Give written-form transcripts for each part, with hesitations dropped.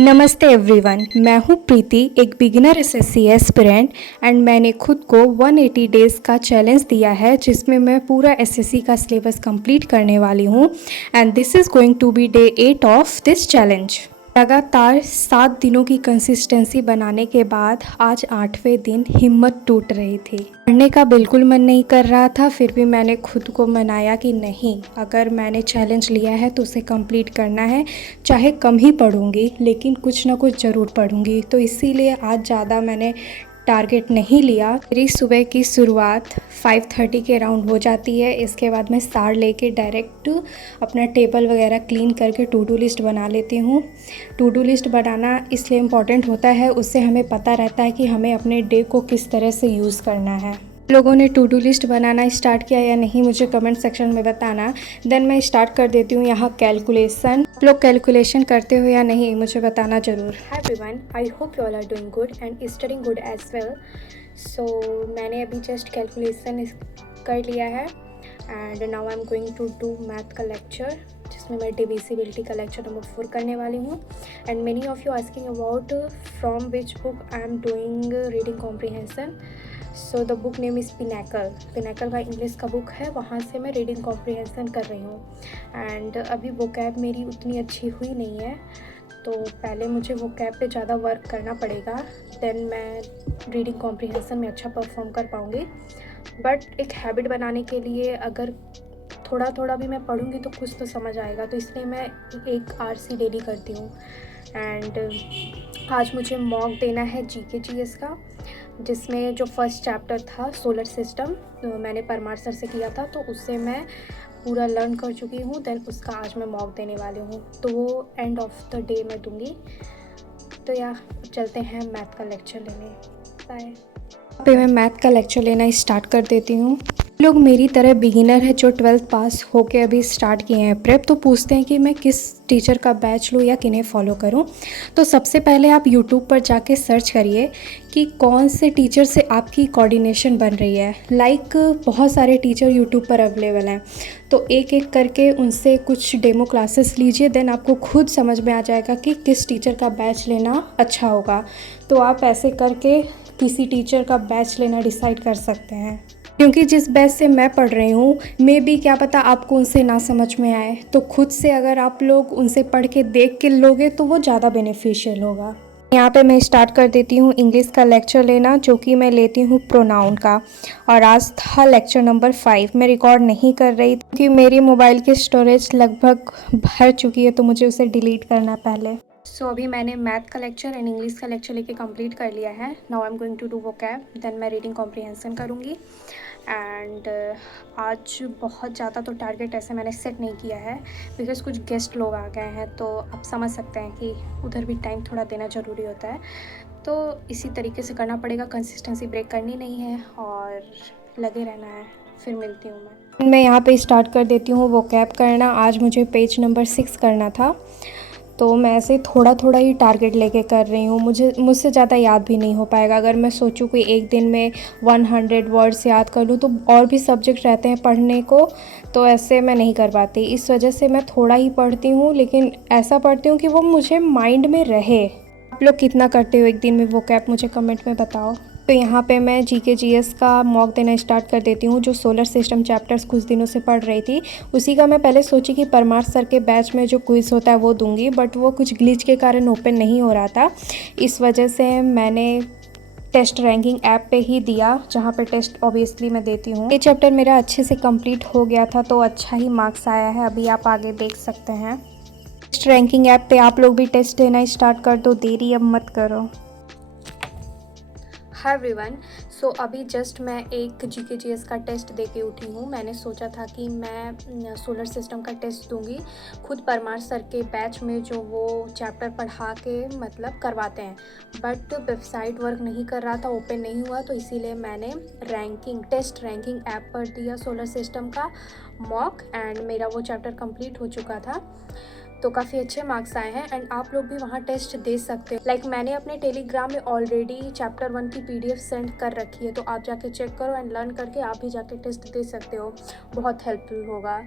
नमस्ते एवरीवन, मैं हूँ प्रीति, एक बिगिनर एसएससी एस्पिरेंट एंड मैंने खुद को 180 डेज़ का चैलेंज दिया है जिसमें मैं पूरा एसएससी का सिलेबस कंप्लीट करने वाली हूँ and this is going to be day 8 of this challenge. लगातार 7 दिनों की कंसिस्टेंसी बनाने के बाद आज 8वें दिन हिम्मत टूट रही थी। पढ़ने का बिल्कुल मन नहीं कर रहा था, फिर भी मैंने खुद को मनाया कि नहीं, अगर मैंने चैलेंज लिया है तो उसे कंप्लीट करना है। चाहे कम ही पढ़ूंगी लेकिन कुछ ना कुछ ज़रूर पढ़ूंगी। तो इसीलिए आज ज़्यादा मैंने टारगेट नहीं लिया। मेरी सुबह की शुरुआत 5:30 के अराउंड हो जाती है। इसके बाद मैं सार लेके डायरेक्ट अपना टेबल वगैरह क्लीन करके टू डू लिस्ट बना लेती हूँ। टू डू लिस्ट बनाना इसलिए इम्पॉर्टेंट होता है, उससे हमें पता रहता है कि हमें अपने डे को किस तरह से यूज़ करना है। लोगों ने टू डू लिस्ट बनाना स्टार्ट किया या नहीं मुझे कमेंट सेक्शन में बताना। देन मैं स्टार्ट कर देती हूँ यहाँ कैलकुलेशन। आप लोग कैलकुलेशन करते हो या नहीं मुझे बताना ज़रूर। Hi everyone, I hope you all are doing good and studying good as well. So मैंने अभी जस्ट कैलकुलेशन कर लिया है and now I am going to do math का लेक्चर, जिसमें मैं डिविजिबिलिटी का लेक्चर नंबर 4 करने वाली हूँ। And many of you asking about from which book I am doing reading comprehension. So the book name is pinnacle का English का book है, वहाँ से मैं रीडिंग कॉम्प्रीहेंशन कर रही हूँ। एंड अभी वोकैब मेरी उतनी अच्छी हुई नहीं है, तो पहले मुझे वोकैब पे ज़्यादा वर्क करना पड़ेगा, देन मैं रीडिंग कॉम्प्रीहेंशन में अच्छा परफॉर्म कर पाऊँगी। बट एक हैबिट बनाने के लिए अगर थोड़ा थोड़ा भी मैं पढ़ूँगी तो कुछ तो समझ आएगा, तो इसलिए मैं एक आरसी डेली करती हूँ। एंड आज मुझे मॉक देना है जीके जीएस का, जिसमें जो फर्स्ट चैप्टर था सोलर सिस्टम, मैंने परमार सर से किया था, तो उससे मैं पूरा लर्न कर चुकी हूँ। देन उसका आज मैं मॉक देने वाली हूँ, तो वो एंड ऑफ द डे मैं दूँगी। तो या चलते हैं मैथ का लेक्चर लेने। बाय। यहाँ पे मैं मैथ का लेक्चर लेना स्टार्ट कर देती हूँ। लोग मेरी तरह बिगिनर है जो 12th पास होके अभी स्टार्ट किए हैं प्रेप, तो पूछते हैं कि मैं किस टीचर का बैच लूँ या किन्हें फॉलो करूँ। तो सबसे पहले आप यूट्यूब पर जाके सर्च करिए कि कौन से टीचर से आपकी कोऑर्डिनेशन बन रही है। बहुत सारे टीचर यूट्यूब पर अवेलेबल हैं, तो एक एक करके उनसे कुछ डेमो क्लासेस लीजिए। देन आपको खुद समझ में आ जाएगा कि किस टीचर का बैच लेना अच्छा होगा। तो आप ऐसे करके किसी टीचर का बैच लेना डिसाइड कर सकते हैं, क्योंकि जिस बैच से मैं पढ़ रही हूँ मे बी क्या पता आपको उनसे ना समझ में आए, तो खुद से अगर आप लोग उनसे पढ़ के देख के लोगे तो वो ज़्यादा बेनिफिशियल होगा। यहाँ पे मैं स्टार्ट कर देती हूँ इंग्लिश का लेक्चर लेना, जो कि मैं लेती हूँ प्रोनाउन का। और आज था लेक्चर नंबर 5। मैं रिकॉर्ड नहीं कर रही क्योंकि मेरी मोबाइल की स्टोरेज लगभग भर चुकी है, तो मुझे उसे डिलीट करना पहले। सो अभी मैंने मैथ का लेक्चर एंड इंग्लिश का लेक्चर लेके कंप्लीट कर लिया है। Now I am going to do vocab, then मैं रीडिंग कॉम्प्रीहेंशन करूँगी। एंड आज बहुत ज़्यादा तो टारगेट ऐसे मैंने सेट नहीं किया है, बिकॉज़ कुछ गेस्ट लोग आ गए हैं, तो आप समझ सकते हैं कि उधर भी टाइम थोड़ा देना ज़रूरी होता है। तो इसी तरीके से करना पड़ेगा, कंसिस्टेंसी ब्रेक करनी नहीं है और लगे रहना है। फिर मिलती हूँ मैं यहाँ पे स्टार्ट कर देती हूँ वोकैब करना। आज मुझे पेज नंबर 6 करना था, तो मैं ऐसे थोड़ा थोड़ा ही टारगेट लेके कर रही हूँ। मुझसे ज़्यादा याद भी नहीं हो पाएगा। अगर मैं सोचूँ कि एक दिन में 100 वर्ड्स याद कर लूँ, तो और भी सब्जेक्ट रहते हैं पढ़ने को, तो ऐसे मैं नहीं कर पाती। इस वजह से मैं थोड़ा ही पढ़ती हूँ, लेकिन ऐसा पढ़ती हूँ कि वो मुझे माइंड में रहे। आप लोग कितना करते हो एक दिन में वोकैब, मुझे कमेंट में बताओ। तो यहाँ पे मैं जीके जीएस का मॉक देना स्टार्ट कर देती हूँ। जो सोलर सिस्टम चैप्टर्स कुछ दिनों से पढ़ रही थी, उसी का मैं पहले सोची कि परमार सर के बैच में जो क्विज़ होता है वो दूंगी, बट वो कुछ ग्लिच के कारण ओपन नहीं हो रहा था। इस वजह से मैंने टेस्ट रैंकिंग ऐप पे ही दिया, जहाँ पे टेस्ट ऑब्वियसली मैं देती हूँ। ये चैप्टर मेरा अच्छे से कंप्लीट हो गया था, तो अच्छा ही मार्क्स आया है। अभी आप आगे देख सकते हैं। टेस्ट रैंकिंग ऐप पे आप लोग भी टेस्ट देना स्टार्ट कर दो, देरी अब मत करो। हाय एवरीवन, सो अभी जस्ट मैं एक जीके जीएस का टेस्ट दे के उठी हूँ। मैंने सोचा था कि मैं सोलर सिस्टम का टेस्ट दूंगी खुद परमार सर के बैच में, जो वो चैप्टर पढ़ा के मतलब करवाते हैं, बट वेबसाइट वर्क नहीं कर रहा था, ओपन नहीं हुआ, तो इसीलिए मैंने टेस्ट रैंकिंग ऐप पर दिया सोलर सिस्टम का मॉक एंड मेरा वो चैप्टर कंप्लीट हो चुका था, तो काफ़ी अच्छे मार्क्स आए हैं। एंड आप लोग भी वहाँ टेस्ट दे सकते हो। मैंने अपने टेलीग्राम में ऑलरेडी चैप्टर 1 की PDF सेंड कर रखी है, तो आप जाके चेक करो एंड लर्न करके आप भी जाके टेस्ट दे सकते हो, बहुत हेल्पफुल होगा।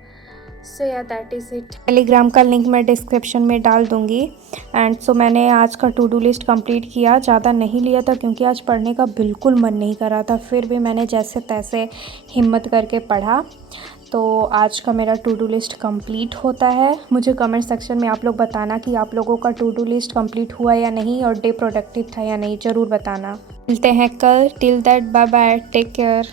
सो या दैट इज़ इट। टेलीग्राम का लिंक मैं डिस्क्रिप्शन में डाल दूँगी। एंड सो मैंने आज का टू डू लिस्ट कंप्लीट किया, ज़्यादा नहीं लिया था क्योंकि आज पढ़ने का बिल्कुल मन नहीं कर रहा था, फिर भी मैंने जैसे तैसे हिम्मत करके पढ़ा। तो आज का मेरा टू डू लिस्ट कंप्लीट होता है। मुझे कमेंट सेक्शन में आप लोग बताना कि आप लोगों का टू डू लिस्ट कंप्लीट हुआ या नहीं और डे प्रोडक्टिव था या नहीं, ज़रूर बताना। मिलते हैं कल। Till that bye bye, take care.